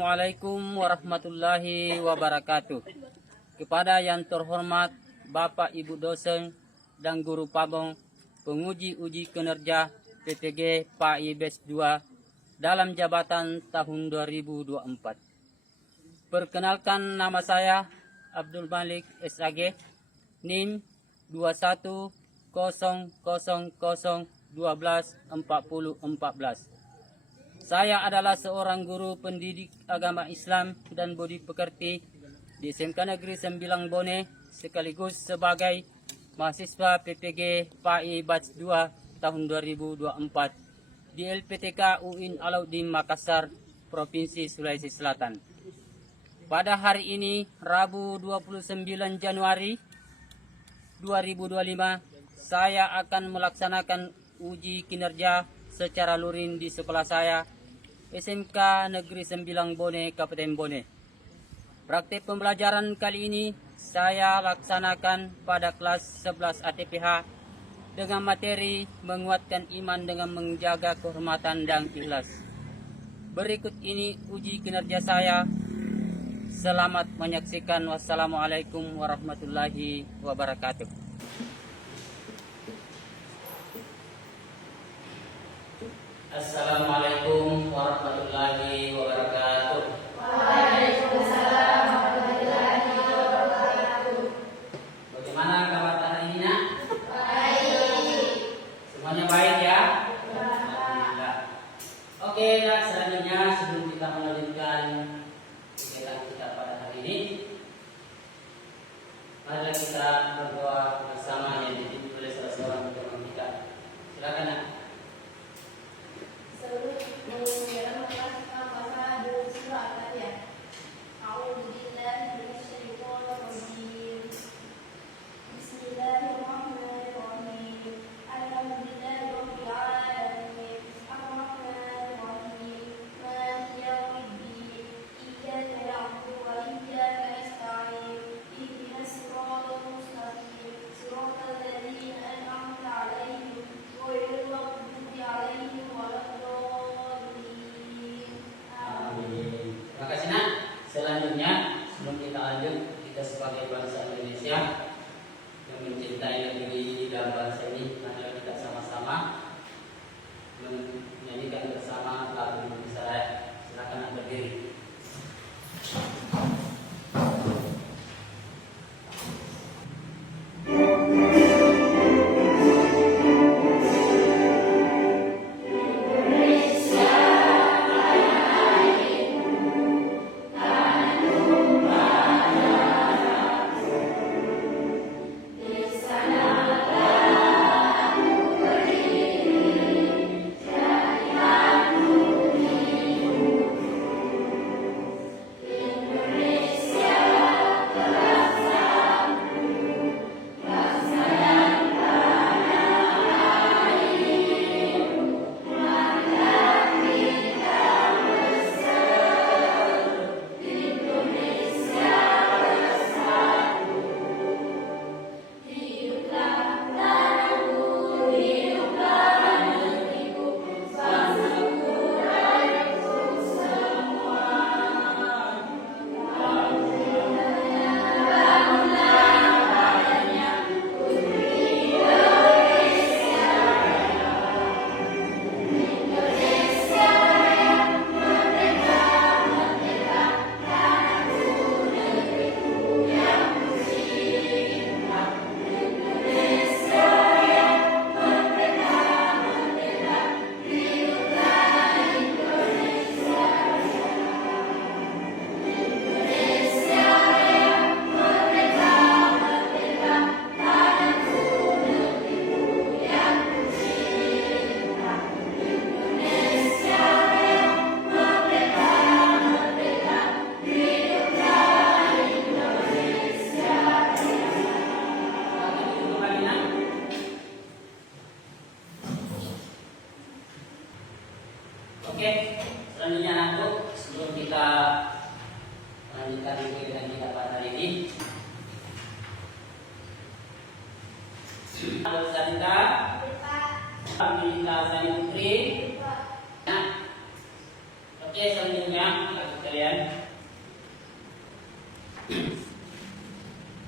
Assalamualaikum warahmatullahi wabarakatuh. Kepada yang terhormat Bapak Ibu dosen dan guru pabong, penguji uji kinerja PTG PAI Batch 2 dalam jabatan tahun 2024. Perkenalkan, nama saya Abdul Malik SAG, NIM 210000124014. Saya adalah seorang guru pendidik agama Islam dan budi pekerti di SMK Negeri 9 Bone, sekaligus sebagai mahasiswa PPG PAI Batch 2 tahun 2024 di LPTK UIN Alauddin Makassar, Provinsi Sulawesi Selatan. Pada hari ini, Rabu 29 Januari 2025, saya akan melaksanakan uji kinerja secara luring di sekolah saya, SMK Negeri 9 Bone, Kabupaten Bone. Praktik pembelajaran kali ini saya laksanakan pada kelas 11 ATPH dengan materi menguatkan iman dengan menjaga kehormatan dan ikhlas. Berikut ini uji kinerja saya. Selamat menyaksikan. Wassalamualaikum warahmatullahi wabarakatuh. Assalamualaikum warahmatullahi wabarakatuh. Waalaikumsalam warahmatullahi wabarakatuh. Bagaimana kabar hari ini, Nak? Baik. Semuanya baik ya? Ya. Alhamdulillah. Oke, Nak, selanjutnya sebelum kita melanjutkan kegiatan kita pada hari ini, marilah kita berdoa bersama yang dipimpin oleh salah seorang ulama kita. Silakan, Nak. Selanjutnya, sebelum kita lanjut, kita sebagai bangsa Indonesia yang mencintai negeri dan bangsa ini, marilah kita sama-sama menyanyikan bersama lagu Indonesia Raya. Silakan berdiri. Di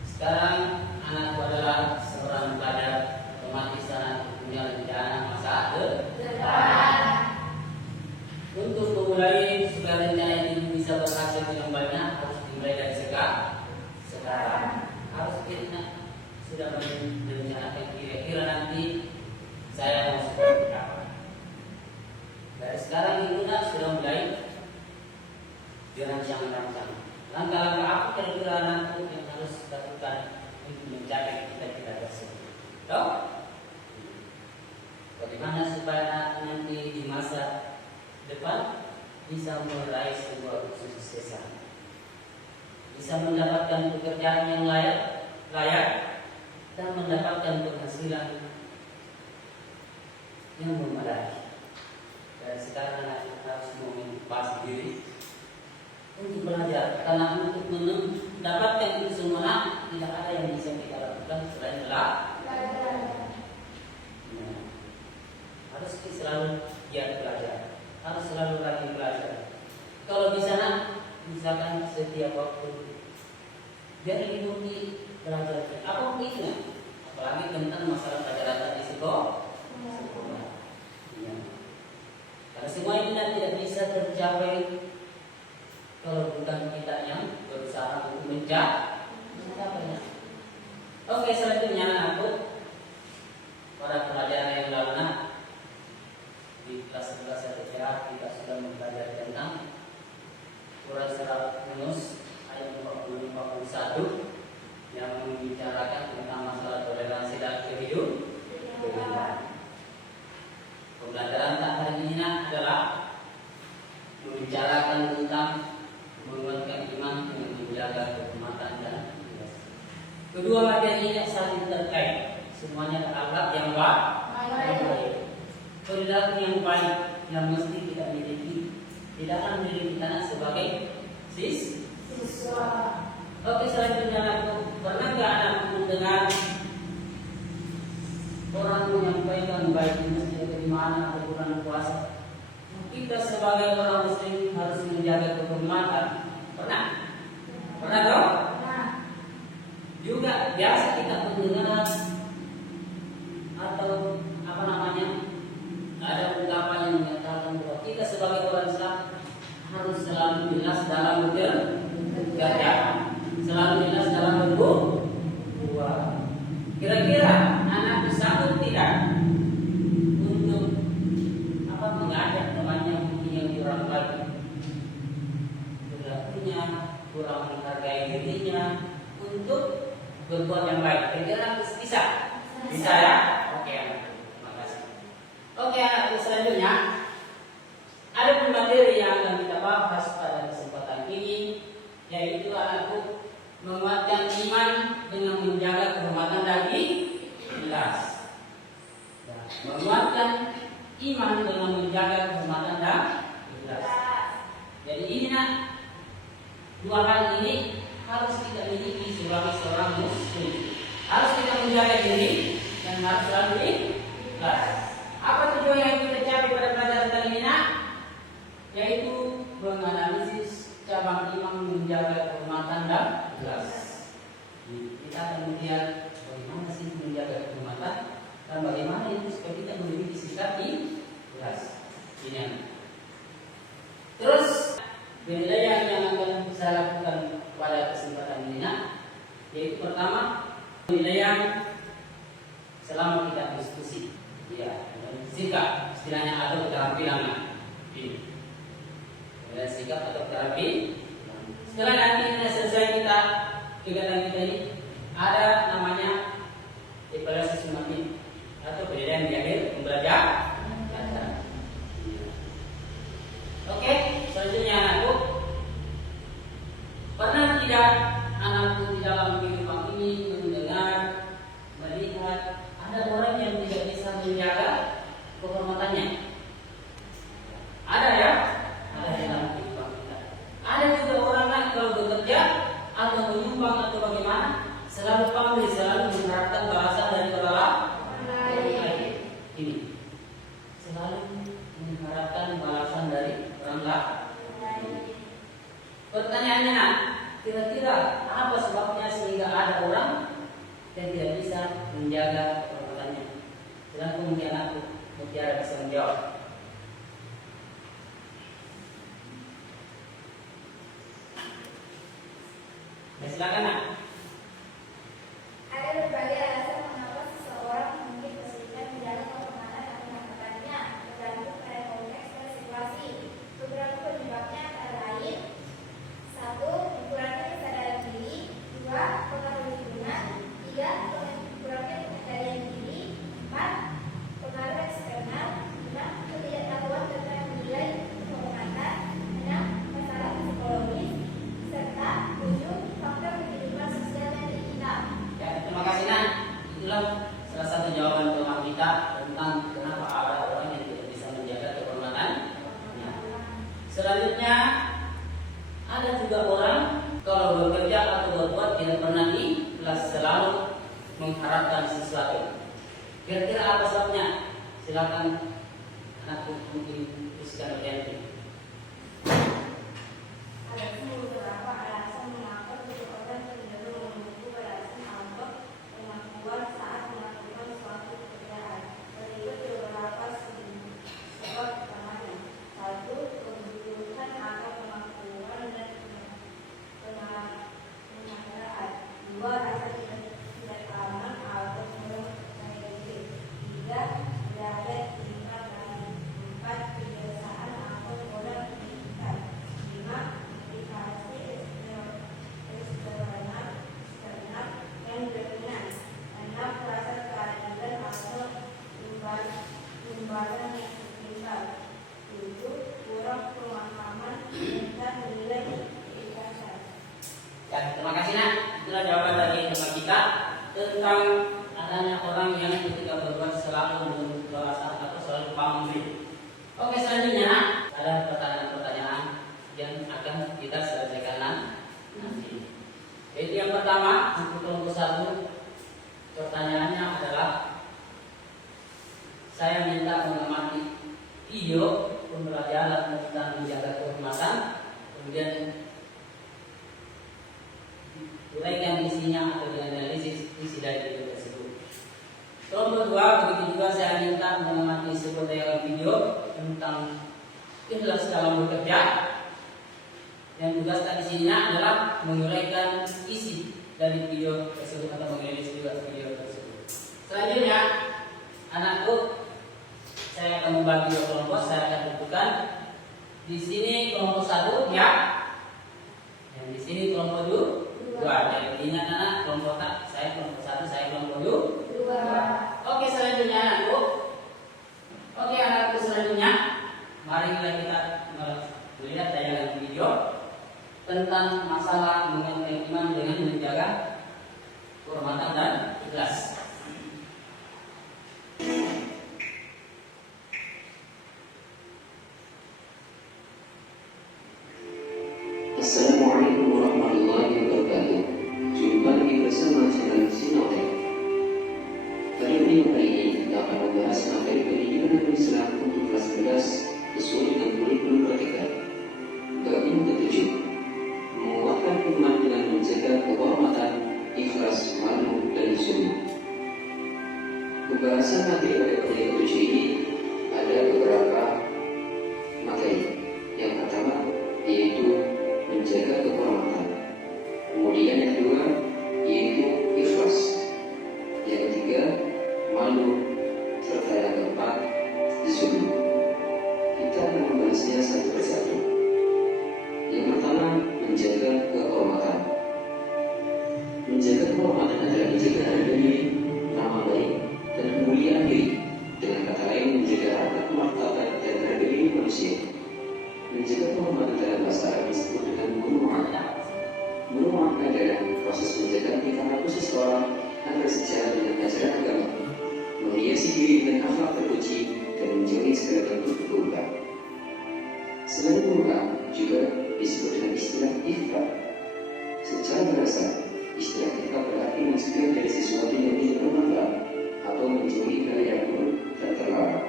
Sekarang anakku adalah seorang pelajar, otomatis anak punya rencana masa depan. Untuk memulai supaya rencana ini bisa berhasil dengan baik, harus dimulai dari sekarang. Harus kita sudah merencanakan kira-kira nanti saya mau seperti apa. Dari sekarang itu sudah mulai dirancang-rancang. Langkah-langkah apa kira-kira anakku yang harus lakukan untuk mencapai cita-cita tersebut? Tahu? Bagaimana supaya nanti di masa depan bisa meraih sebuah kesuksesan, bisa mendapatkan pekerjaan yang layak dan mendapatkan penghasilan yang memadai. Dan sekarang anak harus mengimpasi diri untuk belajar, karena untuk mendapatkan itu semua tidak ada yang bisa kita lakukan selain belajar. Harus selalu giat belajar, harus selalu rajin belajar. Kalau di sana misalkan setiap waktu jadi ikuti belajar apa itu, apalagi tentang masalah pelajaran di sekolah. Ya. Karena semua itu tidak bisa tercapai kalau bukan kita yang berusaha untuk mencapainya. Oke, selanjutnya anakku, para pelajar yang lalu di kelas 11 STPA kita sudah mempelajari tentang Surah Yunus ayat 40-41 yang membicarakan tentang masalah toleransi dan kehidupan. Pembelajaran tak hari ini adalah membicarakan tentang menguatkan iman dengan menjaga kehormatan dan kedua materi ini saling terkait. Semuanya akhlak yang baik. Perilaku yang baik yang mesti kita miliki tidak akan menjadi kita sebagai siswa. Oke, selanjutnya anakku, pernahkah anakku mendengar orang menyampaikan baik di masjid di mana ada bulan puasa? Kita sebagai orang muslim harus menjaga kehormatan. Pernah? Pernah dong? Pernah. Juga biasa kita mendengar atau apa namanya? Ada ungkapan yang menyatakan bahwa kita sebagai orang Islam harus selalu jelas dalam bekerja, selalu jelas dalam berbuat. Kira-kira anak sanggup tidak untuk mengajak temannya yang kurang baik, perilakunya kurang menghargai dirinya untuk berbuat yang baik? Kira-kira bisa? Bisa ya? Oke, terima kasih. Oke, anak selanjutnya ada materi yang akan kita bahas pada kesempatan ini, yaitu anakku menguatkan iman dengan menjaga kehormatan dan ikhlas. Menguatkan iman dengan menjaga kehormatan dan ikhlas. Jadi ini dua hal ini harus kita miliki sebagai seorang muslim. Harus kita menjaga diri dan harus selalu ikhlas. Apa tujuan yang kita capai pada pelajaran kali ini? Yaitu menganalisis cabang iman menjaga kehormatan dan ikhlas. Kita akan melihat bagaimana sih menjaga kehormatan dan bagaimana itu supaya kita memiliki sikap ikhlas. Ini. Terus penilaian yang akan saya lakukan pada kesempatan ini, yaitu pertama penilaian selama kita diskusi, ya, sikap istilahnya atau keterampilan ini. Sikap atau terapi. Setelah nanti selesai kita kegiatan kita ini, ada namanya evaluasi sumatif atau penilaian di akhir pembelajaran. Oke, selanjutnya anakku, pernah tidak anakku di dalam kehidupan ini mendengar, melihat ada orang yang tidak bisa menjaga kehormatannya? Ada ya? Ada di dalam kehidupan kita. Ada juga orang lain kalau bekerja atau menyumbang atau bagaimana, selalu pamrih, selalu mengharapkan balasan dari orang lain. Ini selalu mengharapkan balasan dari orang lain. Pertanyaannya, kira-kira apa sebabnya sehingga ada orang yang tidak bisa menjaga kehormatannya? Silakan mungkin aku Mutiara bisa menjawab. Ya, silakan nak. Ada berbagai alasan mengapa seseorang mungkin kesulitan menjaga kehormatan atau kehormatannya, tergantung pada konteks dan situasi. Beberapa penyebabnya antara lain: 1. Kurangnya kesadaran diri. 2. Pengaruh lingkungan. 3. Kurangnya pengendalian diri. 4. Pengaruh eksternal. 5. Ketidaktahuan tentang nilai kehormatan. 6. Masalah psikologis. Serta 7. Faktor kehidupan sosial dan digital. Ya, terima kasih nak. Itulah salah satu jawaban doa kita tentang kenapa ada orang yang tidak bisa menjaga kehormatan. Ya. Selanjutnya ada juga orang kalau bekerja atau berbuat tidak pernah ikhlas, selalu mengharapkan sesuatu. Kira-kira apa sebabnya? Silakan anakku mungkin teruskan Rianti. Ada beberapa alasan mengapa seseorang cenderung memiliki balasan atau pengakuan saat melakukan suatu pekerjaan. Berikut beberapa sebab utamanya. 1. Kebutuhan atau pengakuan dan penghargaan. 2. Rasa tidak aman atau kurang percaya diri. 3. Daya tingkat lain. 4. Kebiasaan atau pola pendidikan. 5. Motivasi eksternal yang dominan. 6. Rasa keadilan atau imbalan yang setimpal. 7. Kurang pemahaman tentang nilai keikhlasan. Ya, terima kasih nak. Itulah jawaban dari tema kita tentang adanya orang yang ketika berbuat selalu beralasan atau selalu pamrih. Oke, selanjutnya nak, ada pertanyaan-pertanyaan yang akan kita selesaikan nanti. Jadi yang pertama untuk kelompok 1, pertanyaannya adalah saya minta mengamati video pembelajaran tentang menjaga kehormatan, kemudian uraikan isinya atau dianalisis isi dari video tersebut. Kelompok 2, begitu juga saya minta mengamati sebuah tayangan video tentang ikhlas dalam bekerja, dan tugas di sini adalah menguraikan isi dari video tersebut atau menganalisis juga video tersebut. Selanjutnya, anakku, saya akan membagi dua kelompok. Saya akan tentukan di sini kelompok 1 ya, dan di sini kelompok 2. Jadi ingat anak, kelompok saya kelompok 1, saya kelompok 2. Oke, selanjutnya anakku. Oke anakku, selanjutnya mari kita melihat tayangan video tentang masalah mengenai iman dengan menjaga kehormatan dan ikhlas. Assalamualaikum warahmatullahi wabarakatuh. Jumpa lagi bersama channel Sinode. Pada video kali ini kita akan membahas materi pendidikan Islam untuk kelas 11 sesuai dengan kurikulum Merdeka. Bab yang ketujuh, menguatkan iman dengan menjaga kehormatan, ikhlas, malu, dan sujud. Pembahasan materi pada materi ketujuh ini ada beberapa materi. Yang pertama yaitu menjaga kehormatan. Kemudian yang kedua yaitu ikhlas. Yang ketiga malu, serta yang keempat disuruh. Kita akan membahasnya satu persatu. Yang pertama, menjaga kehormatan. Menjaga kehormatan adalah menjaga harga diri, nama baik, dan kemuliaan diri. Dengan kata lain, menjaga harkat martabat dan harga diri manusia. Menjaga kehormatan dalam bahasa Arab disebut dengan muru'ah. Muru'ah adalah proses menjaga tingkah laku seseorang agar sejalan dengan ajaran agama, menghiasi diri dengan akhlak terpuji, dan menjauhi segala bentuk keburukan. Selain muru'ah juga disebut dengan istilah ifrat. Secara bahasa, istilah ifrat berarti mencegah dari sesuatu yang tidak bermanfaat atau menjauhi hal yang buruk dan terlarang.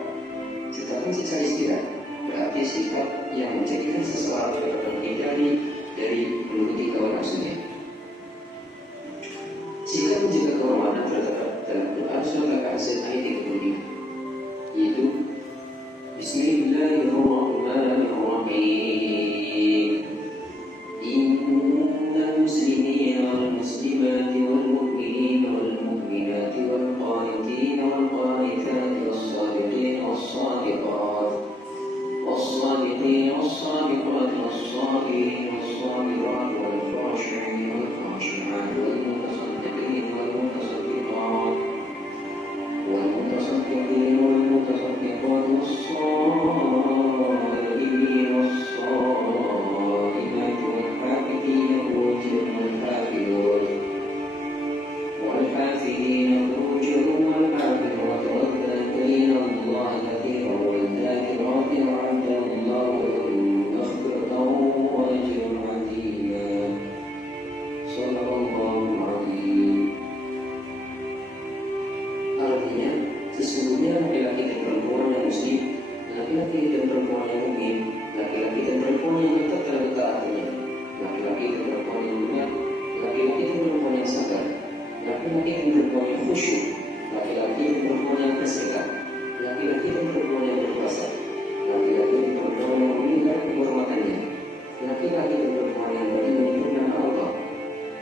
Tetapi secara istilah berarti sifat yang menjadikan seseorang dapat menghindari dari menuruti hawa nafsunya. hasil ayat yang kedua, yaitu Bismillahirrahmanirrahim. Innal muslimina wal muslimati wal mu'minina wal mu'minati wal qanitina wal qanitati was sadiqina was sadiqat والصادقين والصادقات والصابرين والصابرات والخاشعين والخاشعات والمتصدقين والمتصدقات والمتصدقين والمتصدقات والصائمين والصائمات والحافظين فروجهم والحافظات والحافظين فروجهم والحافظات والذاكرين الله كثيرا والذاكرات أعد الله لهم مغفرة وأجرا عظيما. صدق الله العظيم. Artinya, sesungguhnya laki-laki dan perempuan yang muslim, laki-laki dan perempuan yang mukmin, laki-laki dan perempuan yang tetap dalam ketaatannya, laki-laki dan perempuan yang mulia, laki-laki dan perempuan yang sabar, laki-laki dan perempuan yang khusyuk, laki-laki dan perempuan yang bersedekah, laki-laki dan perempuan yang berpuasa, laki-laki dan perempuan yang meninggal kehormatannya, laki-laki dan perempuan yang beriman kepada Allah.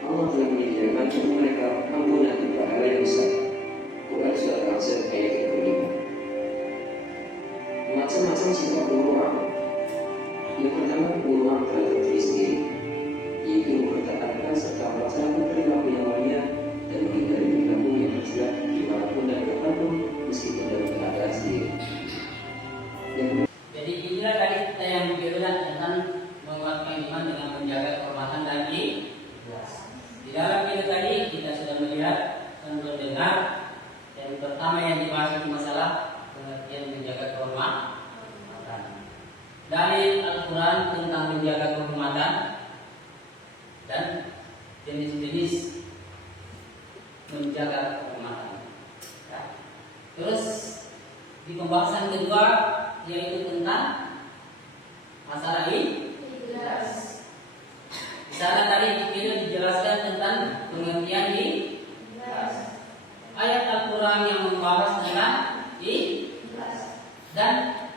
Allah telah menyediakan untuk mereka ampunan dan pahala yang besar. Quran surat Al-Anfal ayat yang kelima. Macam-macam sifat orang. Yang pertama, orang terhadap diri sendiri, yaitu mempertahankan serta melaksanakan perilaku yang mulia dan menghindari perilaku yang tercela dimanapun dan kapanpun, meskipun dalam keadaan sendiri. Jadi inilah tadi kita yang berbicara tentang menguatkan iman dengan menjaga kehormatan dan ikhlas. Di dalam video tadi kita sudah melihat dan mendengar yang pertama yang dibahas itu masalah pengertian menjaga kehormatan. Dari Al-Quran tentang menjaga kehormatan dan jenis-jenis menjaga kehormatan. Ya. Terus di pembahasan kedua yaitu tentang masalah ikhlas. Di sana tadi kita dijelaskan tentang pengertian ikhlas. Ayat Al-Quran yang membahas tentang ikhlas dan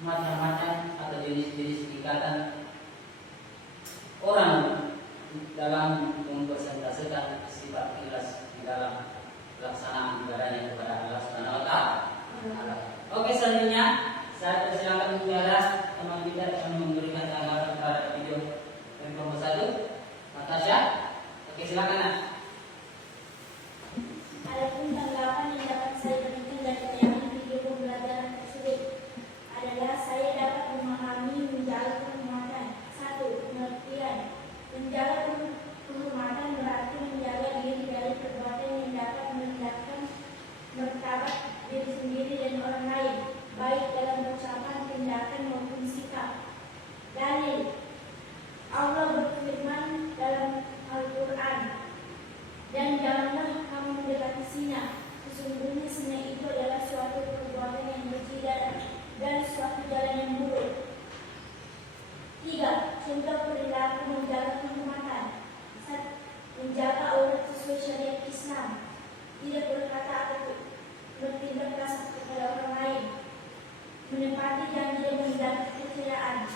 macam-macam atau jenis-jenis ikatan orang dalam mempresentasikan sifat ikhlas di dalam pelaksanaan ibadahnya kepada Allah Subhanahu wa Ta'ala. Oke, selanjutnya saya persilakan kepada teman kita yang memberikan tanggapan kepada video yang nomor 1, Natasha. Oke, silakan. Nak. Adapun tanggapan yang dapat saya berikan dari tayangan video pembelajaran tersebut adalah saya dapat memahami menjaga kehormatan. 1. Pengertian. Menjaga kehormatan berarti menjaga diri dari perbuatan yang dapat merendahkan martabat diri sendiri dan orang lain, baik dalam ucapan, tindakan maupun sikap. Dalil. Allah berfirman dalam Al-Quran, dan janganlah kamu mendekati zina. Sesungguhnya zina itu adalah suatu perbuatan yang berjidat dan suatu jalan yang buruk. 3. Contoh perilaku menjaga kehormatan. 1. Menjaga aurat sesuai syariat Islam. Tidak berkata atau bertindak kasar kepada orang lain. Menepati janji dan menjaga kepercayaan.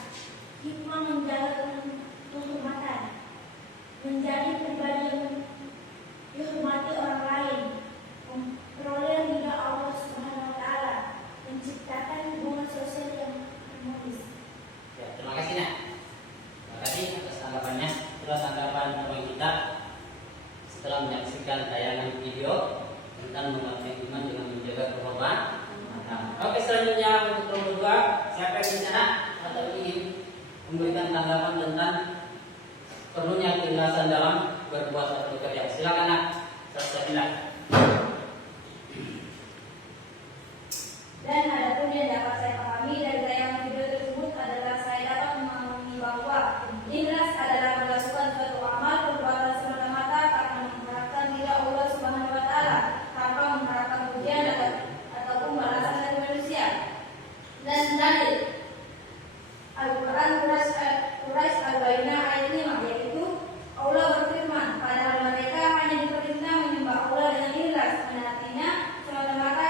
Hikmah menjaga kehormatan. Menjadi pribadi yang dihormati orang lain, memperoleh ridha Allah Subhanahu wa Ta'ala, menciptakan hubungan sosial yang harmonis. Ya, terima kasih Nak. Terima kasih atas tanggapannya. Itulah tanggapan teman kita setelah menyaksikan tayangan video tentang menguatkan iman dengan menjaga kehormatan. Oke, selanjutnya untuk nomor 2, siapa yang di sana atau ingin memberikan tanggapan tentang perlunya keikhlasan dalam berbuat atau bekerja? Silakan Nak. Bismillah. Dan adapun yang dapat saya pahami dari tayangan video tersebut adalah saya dapat memahami bahwa ikhlas adalah melakukan suatu amal perbuatan semata-mata karena mengharapkan ridha Allah Subhanahu wa Ta'ala tanpa mengharapkan pujian ataupun balasan dari manusia. Dan dalil Al-Quran Quraisy Al-Baqarah ayat 5, yaitu Allah berfirman, padahal mereka hanya diperintah menyembah Allah dengan ikhlas, menaatinya semata-mata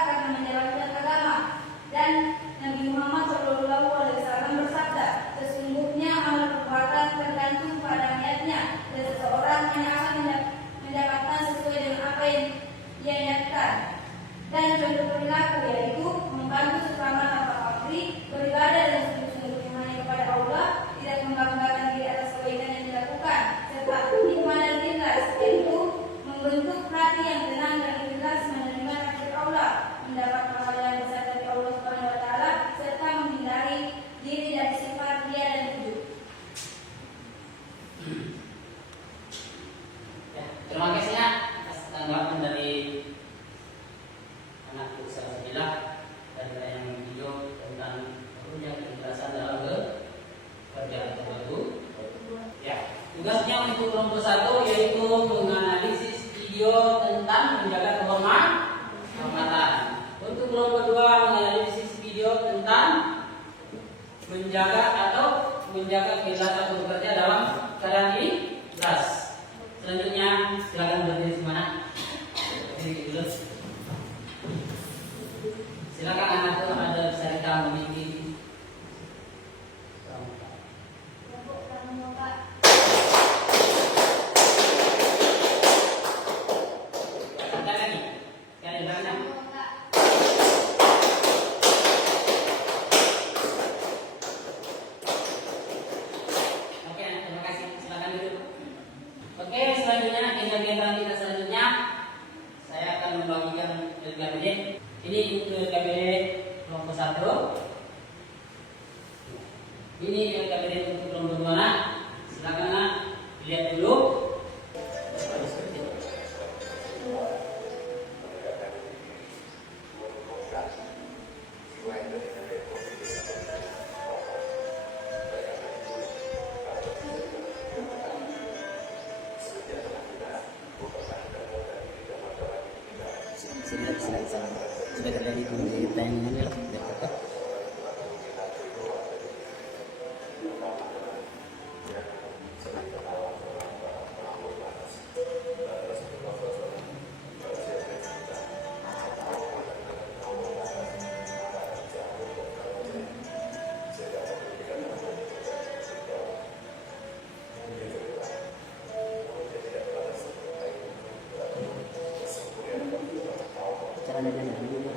kegiatan kita selanjutnya, saya akan membagikan LKPD. Ini untuk LKPD kelompok 1. Ini LKPD untuk kelompok 2. Silakan nak lihat dulu. Sudah terjadi kegiatan ini lah. Caranya dulu.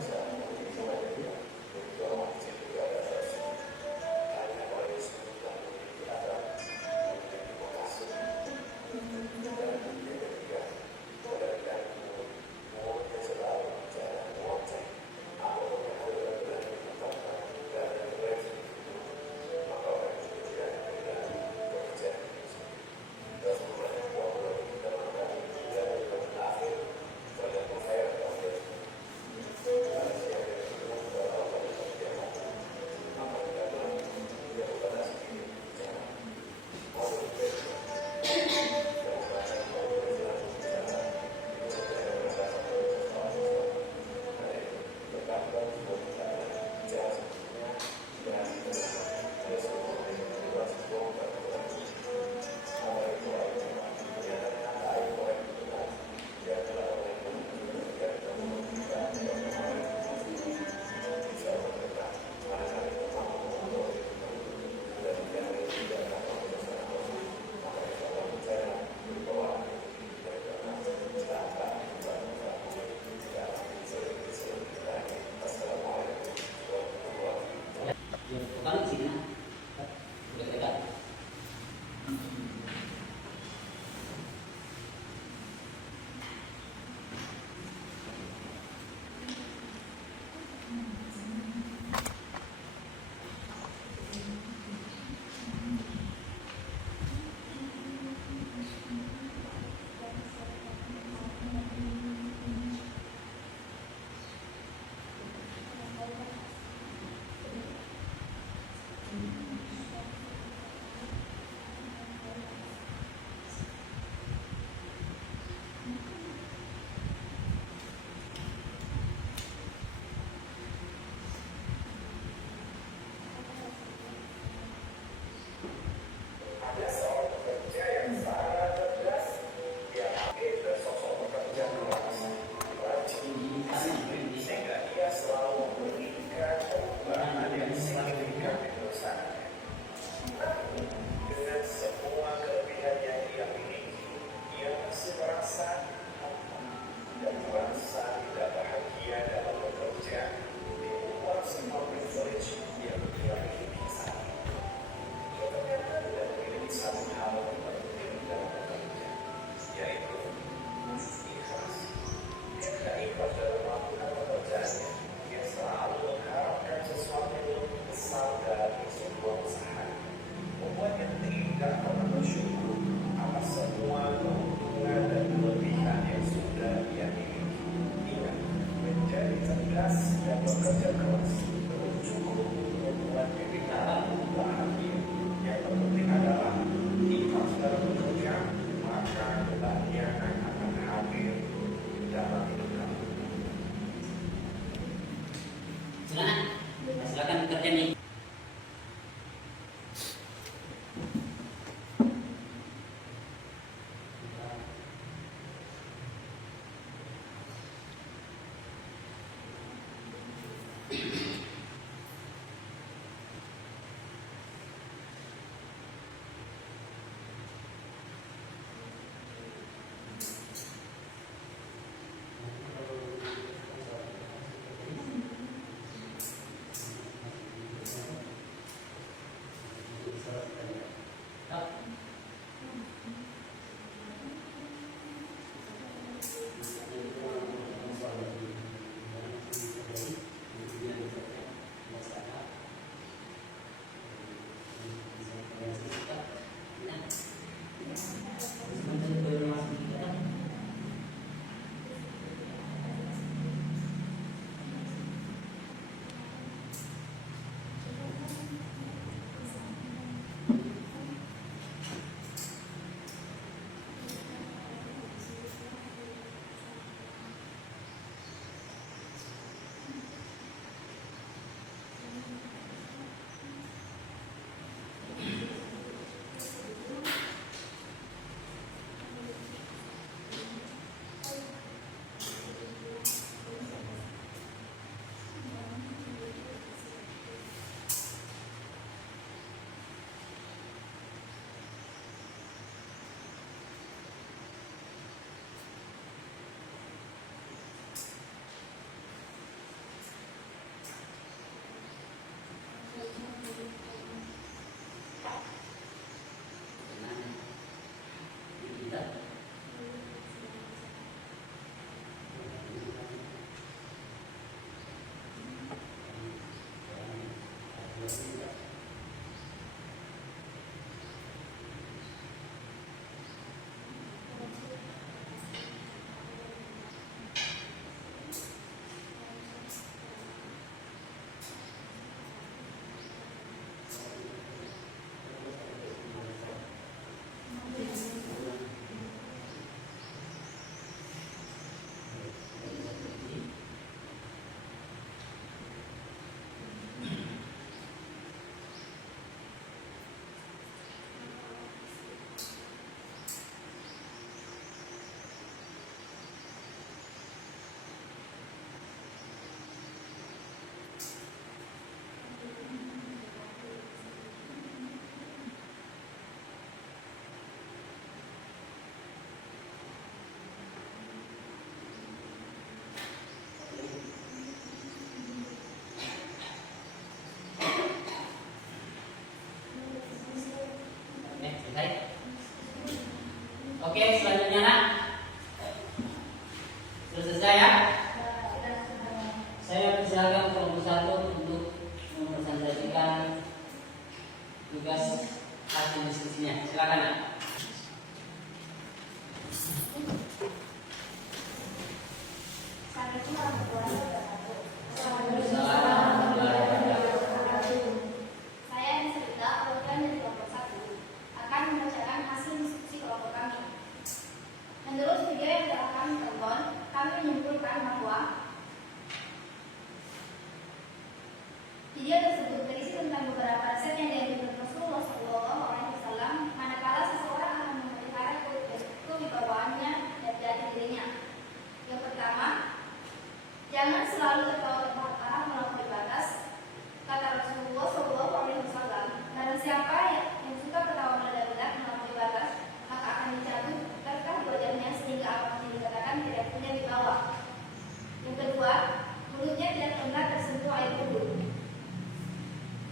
Silakan kerja nih. pemohon, kami menyimpulkan bahwa video tersebut berisi tentang beberapa resep yang dianjurkan Rasulullah SAW manakala seseorang akan memelihara kewibawaannya dan jati dirinya. Yang pertama, jangan selalu tertawa terbahak-bahak melampaui batas. Kata Rasulullah SAW, barang siapa yang suka tertawa meledak-ledak melampaui batas, maka akan dicabut terkah wajahnya sehingga apa yang dikatakan tidak punya wibawa. Yang kedua, mulutnya tidak pernah tersentuh air wudhu.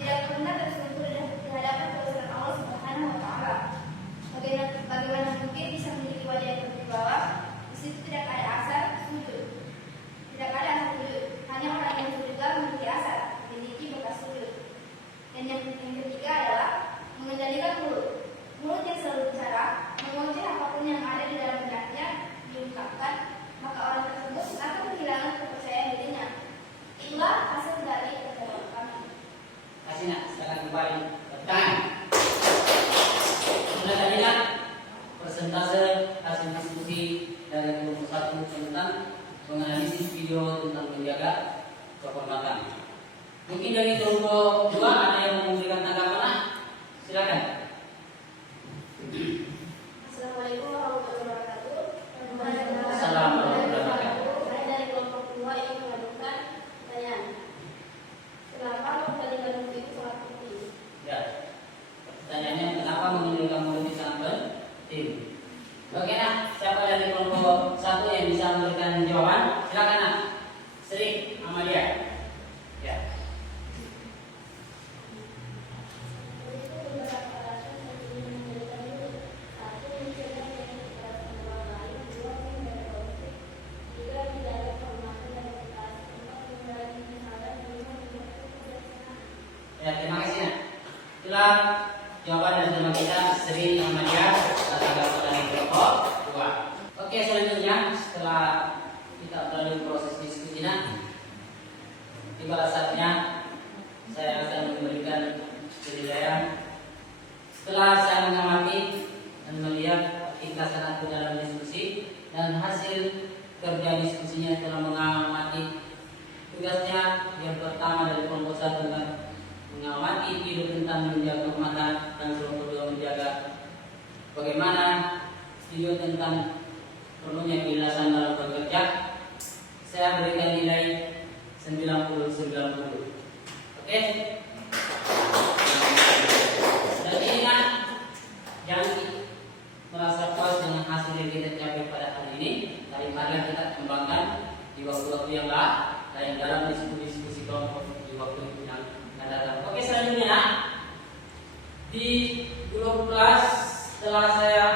Tidak pernah tersentuh di hadapan kebesaran Allah Subhanahu wa Ta'ala. Bagaimana mungkin bisa memiliki wajah yang berwibawa? Di situ tidak ada asar sujud. Tidak ada asar sujud. Hanya orang yang juga memiliki asar, memiliki bekas sujud. Dan yang ketiga adalah mengendalikan mulut. Mulut yang selalu bicara, mengoceh apapun yang ada di dalam benaknya diungkapkan, maka orang tersebut akan kehilangan kepercayaan dirinya. Itulah hasil dari pertemuan kami. Kasih nak, silakan kembali. Tangan. Sudah tadi nak persentase hasil diskusi dari kelompok 1 tentang menganalisis video tentang menjaga kehormatan. Mungkin dari kelompok 2 ada yang memberikan tanggapan? Silakan. Assalamualaikum warahmatullahi wabarakatuh. Assalamualaikum warahmatullahi wabarakatuh. Saya dari kelompok 2 yang mengajukan pertanyaan. Kenapa mengendalikan mulut itu sangat penting? Ya. Pertanyaannya kenapa mengendalikan mulut itu sangat penting? Oke nak, siapa dari kelompok 1 yang bisa memberikan jawaban? Silakan nak. Sri Amalia. Ya. Ya, terima kasih nak. Itulah jawaban dari tema kita Sri Amalia kata-kata dari kelompok 2. Oke, selanjutnya setelah kita melalui proses diskusi nak, tiba saatnya saya akan memberikan penilaian. Setelah saya mengamati dan melihat keikhlasan aku dalam diskusi dan hasil kerja diskusinya telah mengamati tugasnya yang pertama dari kelompok 1 tentang mengamati video tentang menjaga kehormatan dan kelompok 2 menjaga bagaimana video tentang perlunya keikhlasan dalam bekerja. Saya berikan nilai 90-90. Oke. Dan ingat, jangan merasa puas dengan hasil yang kita capai pada hari ini. Daripada kita kembangkan di waktu-waktu yang lain dalam diskusi kelompok di waktu yang akan datang. Oke, selanjutnya di grup kelas setelah saya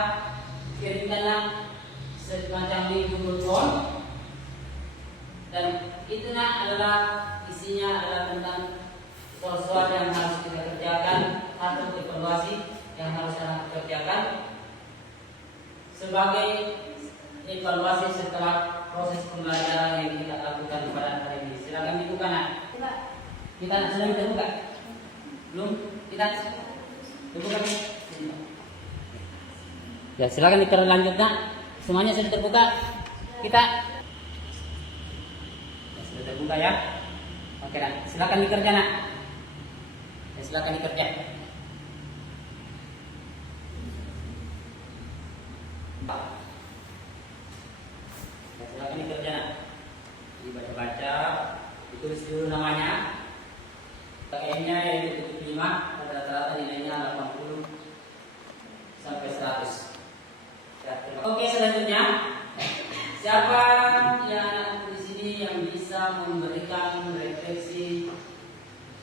kirimkan semacam link Google Form, dan itu adalah isinya adalah tentang soal-soal yang harus kita kerjakan atau evaluasi yang harus kita kerjakan sebagai evaluasi setelah proses pembelajaran yang kita lakukan pada hari ini. Silakan dibuka nak. Kita sudah dibuka? Belum? Kita dibuka? Ya, silakan lanjut nak. Semuanya sudah terbuka. Kita sudah terbuka ya. Oke nak, silakan dikerja nak. Ya, silakan dikerja. Ya, silakan dikerja nak. Dibaca-baca, ditulis dulu namanya. KM-nya yaitu 75, rata-rata nilainya 80 sampai 100. Ya, oke, selanjutnya siapa yang di sini yang bisa memberikan refleksi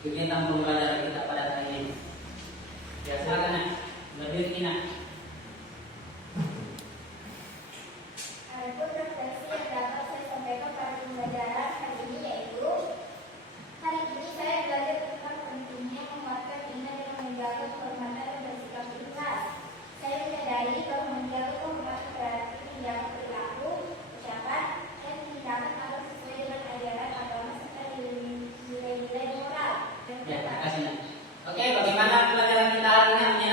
kegiatan pembelajaran kita pada hari ini? Ya, silakan nak. Berdiri nak. Adapun refleksi yang dapat saya sampaikan pada pembelajaran hari ini yaitu hari ini saya belajar tentang pentingnya menguatkan iman dan menjaga kehormatan dan bersikap ikhlas. Saya menyadari bahwa menjaga kehormatan berarti menjaga perilaku, ucapan, dan tindakan agar sesuai dengan ajaran agama serta nilai-nilai moral. Ya, terima kasih. Oke, bagaimana pelajaran kita hari ini?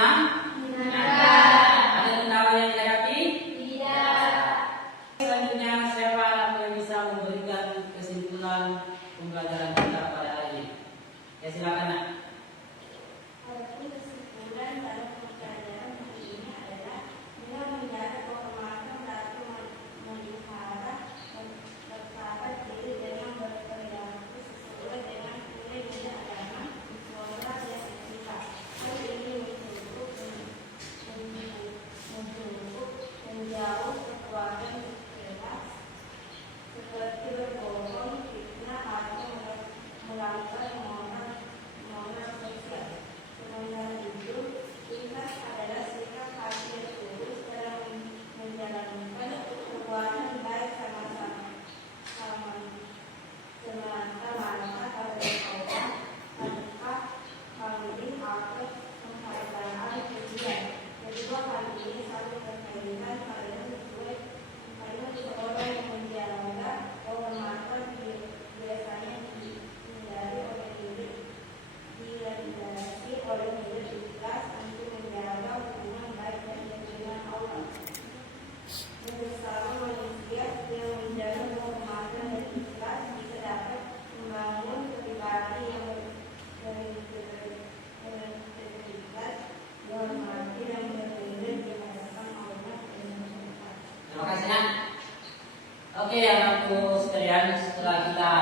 Oke, anakku sekalian, setelah kita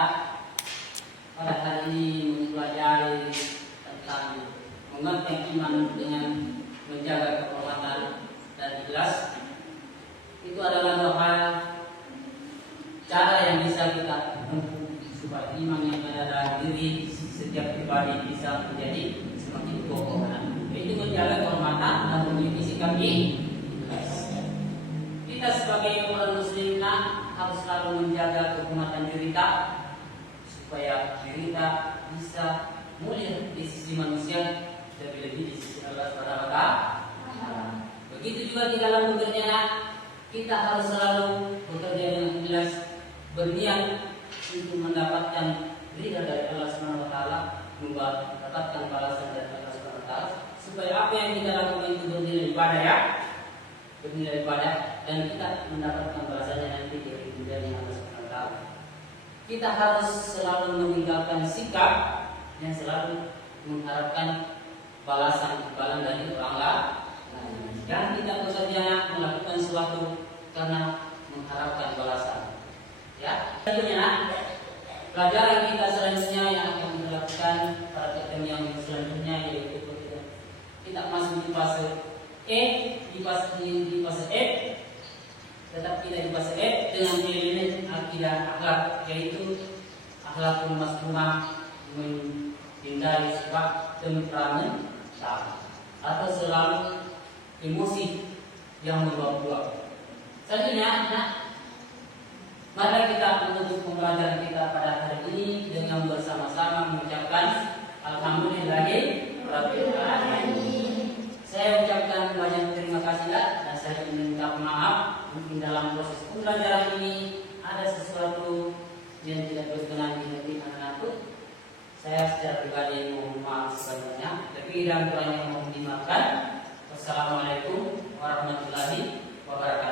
pada hari ini mempelajari tentang mengerti iman dengan menjaga kehormatan dan ikhlas, itu adalah dua hal cara yang bisa kita tempuh supaya iman yang ada dalam diri setiap pribadi bisa menjadi semakin kokoh, yaitu menjaga kehormatan dan memiliki sikap ikhlas. Kita sebagai orang muslim harus selalu menjaga kehormatan diri kita supaya diri kita bisa mulia di sisi manusia, lebih-lebih di sisi Allah Subhanahu wa Ta'ala. Begitu juga di dalam bekerja, kita harus selalu bekerja dengan ikhlas, berniat untuk mendapatkan ridha dari Allah Subhanahu wa Ta'ala, mendapatkan balasan dari Allah Subhanahu wa Ta'ala, supaya apa yang kita lakukan itu bernilai ibadah, dan kita mendapatkan balasannya nanti dari Allah Subhanahu wa Ta'ala. Kita harus selalu meninggalkan sikap yang selalu mengharapkan balasan dari orang lain. Dan kita bekerja melakukan sesuatu karena mengharapkan balasan. Ya, tentunya pelajaran kita selanjutnya yang akan kita lakukan pada pertemuan yang selanjutnya yaitu kita masuk di fase di fase F, tetap kita di fase F dengan elemen akidah akhlak, yaitu akhlakul masmumah, menghindari sifat temperamental atau selalu emosi yang meluap-luap. Selanjutnya, mari kita menutup pembelajaran kita pada hari ini dengan bersama-sama mengucapkan Alhamdulillahirabbil alamin. Saya ucapkan banyak terima kasih dan saya minta maaf mungkin dalam proses pembelajaran ini ada sesuatu yang tidak berkenan di hati anak-anakku. Saya secara pribadi mohon maaf sebenarnya, lebih dan kurangnya mohon dimaafkan. Wassalamualaikum warahmatullahi wabarakatuh.